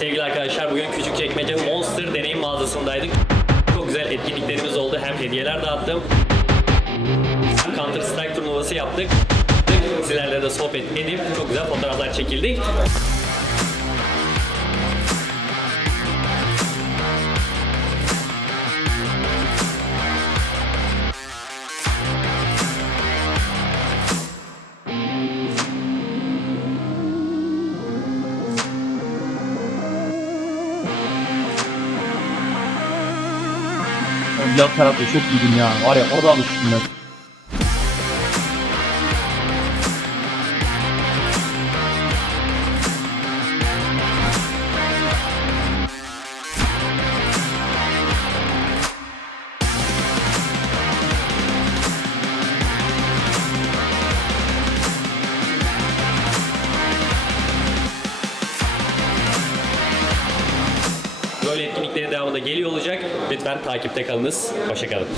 Sevgili arkadaşlar bugün Küçükçekmece Monster deneyim mağazasındaydık. Çok güzel etkinliklerimiz oldu. Hem hediyeler dağıttım. Counter Strike turnuvası yaptık. Sizlerle de sohbet edip çok güzel fotoğraflar çekildik. Yan tarafta çok iyiydim ya. Var ya orada alıştım ben. Böyle etkinliklerin devamı da geliyor olacak. Lütfen takipte kalınız. Hoşçakalın.